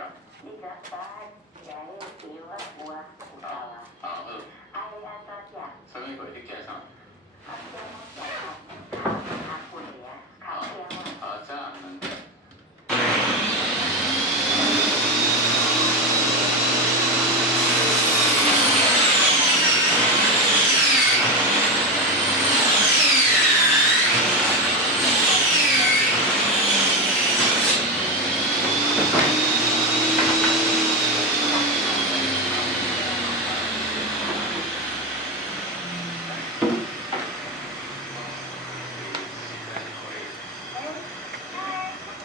뭐야? 네가 빠지야의 비와 우와 우다와 아, 아이라가야 설명이 왜 이렇게 하잖아. 아껴먹자